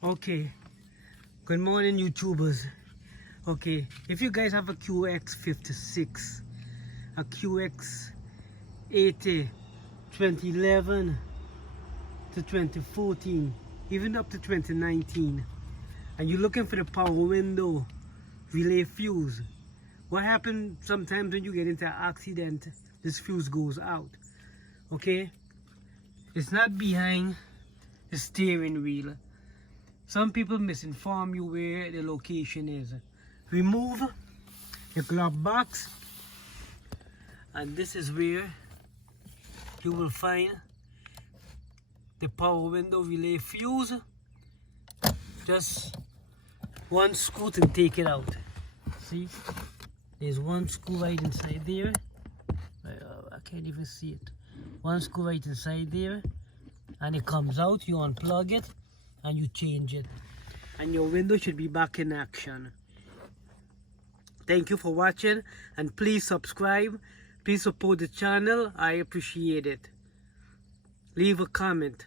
Okay, good morning YouTubers. Okay, if you guys have a Qx56, a Qx80 2011 to 2014, even up to 2019, and you're looking for the power window relay fuse, what happens sometimes when you get into an accident, this fuse goes out. Okay, it's not behind the steering wheel. Some people misinform you where the location is. Remove the glove box, and this is where you will find the power window relay fuse. Just one screw to take it out. See, there's one screw right inside there. I can't even see it. One screw right inside there, and it comes out. You unplug it and you change it, and your window should be back in action. Thank you for watching, and please subscribe. Please support the channel. I appreciate it. Leave a comment.